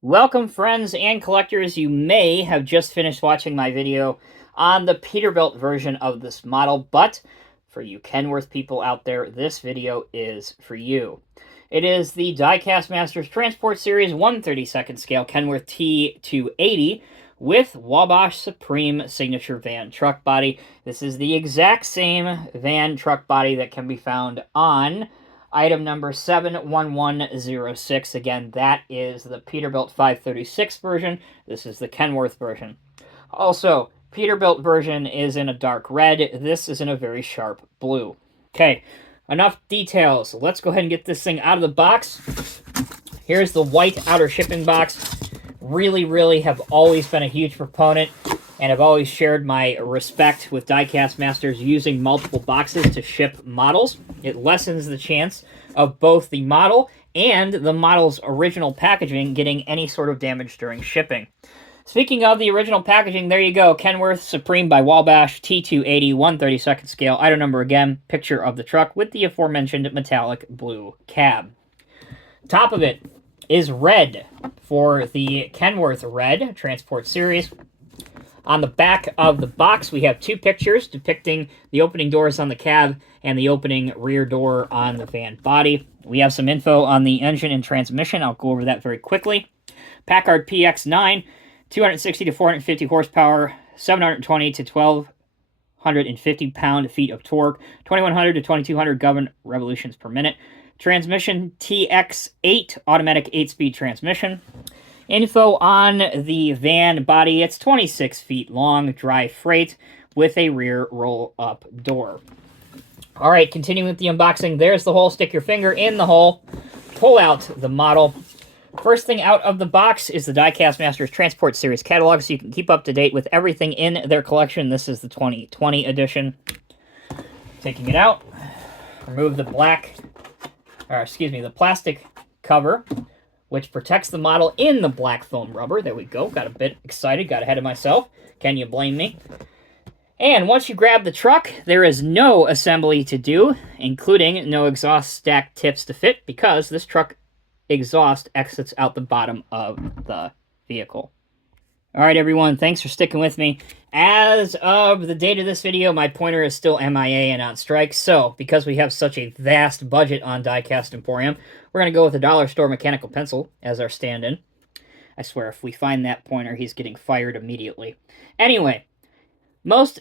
Welcome, friends and collectors. You may have just finished watching my video on the Peterbilt version of this model, but for you Kenworth people out there, this video is for you. It is the Diecast Masters Transport Series 1/32 scale Kenworth T280 with Wabash Supreme signature van truck body. This is the exact same van truck body that can be found on item number 71106. Again, that is the Peterbilt 536 version. This is the Kenworth version. Also, Peterbilt version is in a dark red. This is in a very sharp blue. Okay, enough details. Let's go ahead and get this thing out of the box. Here's the white outer shipping box. Really have always been a huge proponent and have always shared my respect with Diecast Masters using multiple boxes to ship models. It lessens the chance of both the model and the model's original packaging getting any sort of damage during shipping. Speaking of the original packaging, there you go. Kenworth Supreme by Wabash, T280, 1/32 scale. Item number again, picture of the truck with the aforementioned metallic blue cab. Top of it is red for the Kenworth Red Transport Series. On the back of the box, we have two pictures depicting the opening doors on the cab and the opening rear door on the van body. We have some info on the engine and transmission. I'll go over that very quickly. Packard PX9, 260 to 450 horsepower, 720 to 1,250 pound-feet of torque, 2,100 to 2,200 governed revolutions per minute. Transmission TX8, automatic 8-speed transmission. Info on the van body, it's 26 feet long, dry freight, with a rear roll-up door. All right, continuing with the unboxing, there's the hole. Stick your finger in the hole, pull out the model. First thing out of the box is the Diecast Masters Transport Series catalog, so you can keep up to date with everything in their collection. This is the 2020 edition. Taking it out, remove the the plastic cover, which protects the model in the black foam rubber. There we go. Got a bit excited. Got ahead of myself. Can you blame me? And once you grab the truck, there is no assembly to do, including no exhaust stack tips to fit, because this truck exhaust exits out the bottom of the vehicle. All right, everyone. Thanks for sticking with me. As of the date of this video, my pointer is still MIA and on strike. So, because we have such a vast budget on Diecast Emporium, we're going to go with a dollar store mechanical pencil as our stand-in. I swear, if we find that pointer, he's getting fired immediately. Anyway, most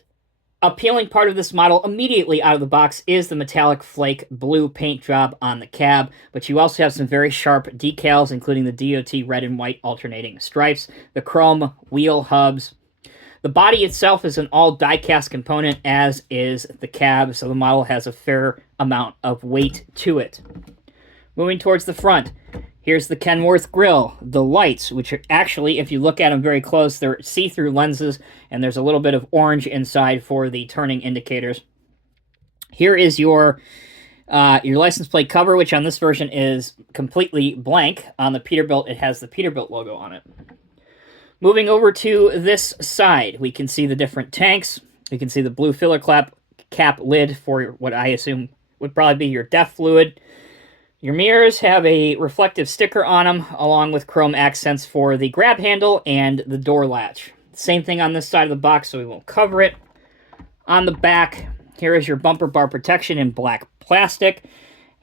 appealing part of this model immediately out of the box is the metallic flake blue paint job on the cab, but you also have some very sharp decals, including the DOT red and white alternating stripes, the chrome wheel hubs. The body itself is an all die-cast component, as is the cab, so the model has a fair amount of weight to it. Moving towards the front, here's the Kenworth grille, the lights, which are actually, if you look at them very close, they're see-through lenses, and there's a little bit of orange inside for the turning indicators. Here is your license plate cover, which on this version is completely blank. On the Peterbilt, it has the Peterbilt logo on it. Moving over to this side, we can see the different tanks. We can see the blue filler cap lid for what I assume would probably be your DEF fluid. Your mirrors have a reflective sticker on them, along with chrome accents for the grab handle and the door latch. Same thing on this side of the box, so we won't cover it. On the back, here is your bumper bar protection in black plastic,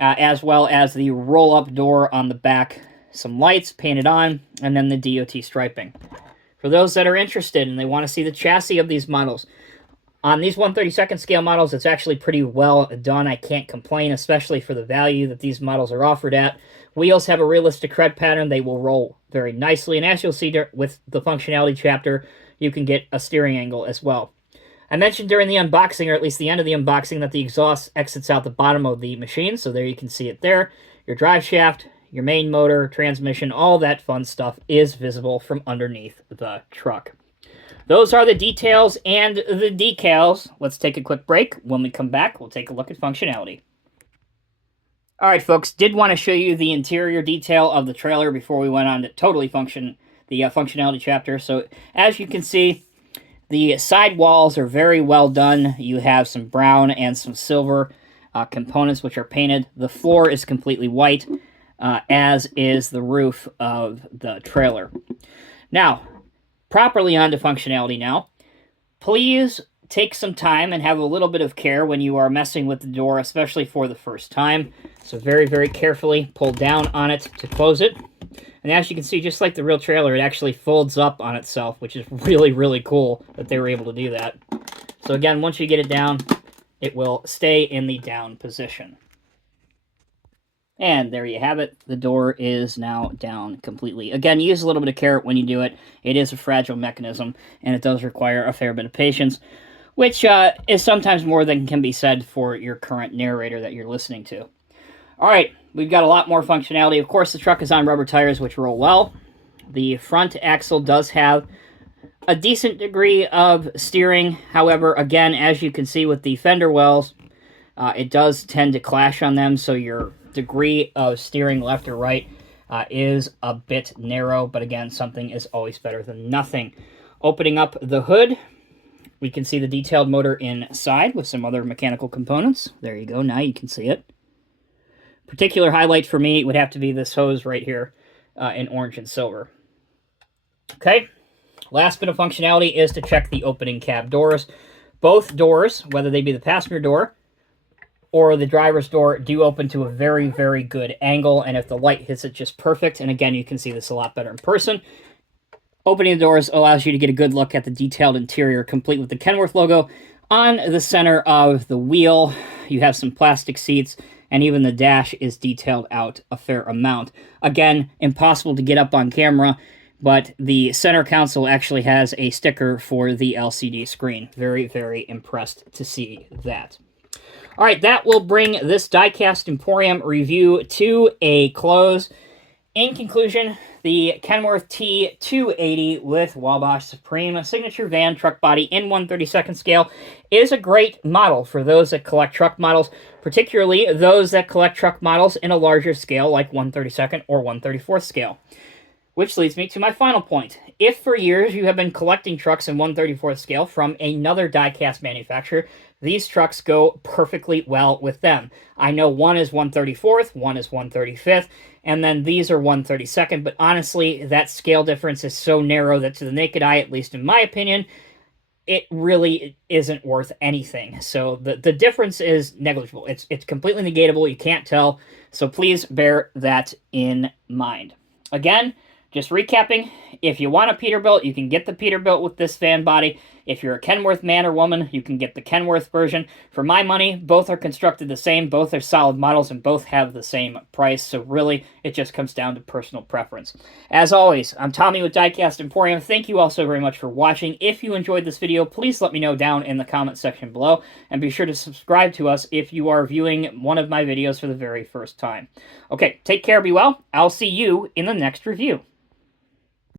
as well as the roll-up door on the back. Some lights painted on, and then the DOT striping. For those that are interested and they want to see the chassis of these models, on these 1/32 scale models, it's actually pretty well done. I can't complain, especially for the value that these models are offered at. Wheels have a realistic tread pattern. They will roll very nicely. And as you'll see with the functionality chapter, you can get a steering angle as well. I mentioned during the unboxing, or at least the end of the unboxing, that the exhaust exits out the bottom of the machine. So there you can see it there. Your drive shaft, your main motor, transmission, all that fun stuff is visible from underneath the truck. Those are the details and the decals. Let's take a quick break. When we come back, we'll take a look at functionality. All right, folks, did want to show you the interior detail of the trailer before we went on to the functionality chapter. So as you can see, the side walls are very well done. You have some brown and some silver components which are painted. The floor is completely white. as is the roof of the trailer. Now, properly onto functionality now. Please take some time and have a little bit of care when you are messing with the door, especially for the first time. So very, very carefully pull down on it to close it. And as you can see, just like the real trailer, it actually folds up on itself, which is really, really cool that they were able to do that. So again, once you get it down, it will stay in the down position. And there you have it. The door is now down completely. Again, use a little bit of care when you do it. It is a fragile mechanism, and it does require a fair bit of patience, which is sometimes more than can be said for your current narrator that you're listening to. All right, we've got a lot more functionality. Of course, the truck is on rubber tires, which roll well. The front axle does have a decent degree of steering. However, again, as you can see with the fender wells, it does tend to clash on them, so your degree of steering left or right is a bit narrow. But again, something is always better than nothing. Opening up the hood, we can see the detailed motor inside with some other mechanical components. There you go, now you can see it. Particular highlight for me would have to be this hose right here in orange and silver. Okay, last bit of functionality is to check the opening cab doors. Both doors, whether they be the passenger door or the driver's door, do open to a very, very good angle, and if the light hits it just perfect, and again, you can see this a lot better in person. Opening the doors allows you to get a good look at the detailed interior, complete with the Kenworth logo on the center of the wheel. You have some plastic seats, and even the dash is detailed out a fair amount. Again, impossible to get up on camera, but the center console actually has a sticker for the LCD screen. Very, very impressed to see that. All right, that will bring this Diecast Emporium review to a close. In conclusion, the Kenworth T280 with Wabash Supreme signature van truck body in 1/32 scale is a great model for those that collect truck models, particularly those that collect truck models in a larger scale like 1/32 or 1/34 scale. Which leads me to my final point. If for years you have been collecting trucks in 1/34 scale from another diecast manufacturer, these trucks go perfectly well with them. I know one is 1/34th, one is 1/35th, and then these are 1/32nd, but honestly, that scale difference is so narrow that to the naked eye, at least in my opinion, it really isn't worth anything. So the difference is negligible. It's completely negatable. You can't tell. So please bear that in mind. Again, just recapping, if you want a Peterbilt, you can get the Peterbilt with this van body. If you're a Kenworth man or woman, you can get the Kenworth version. For my money, both are constructed the same, both are solid models, and both have the same price. So really, it just comes down to personal preference. As always, I'm Tommy with Diecast Emporium. Thank you all so very much for watching. If you enjoyed this video, please let me know down in the comment section below, and be sure to subscribe to us if you are viewing one of my videos for the very first time. Okay, take care, be well. I'll see you in the next review.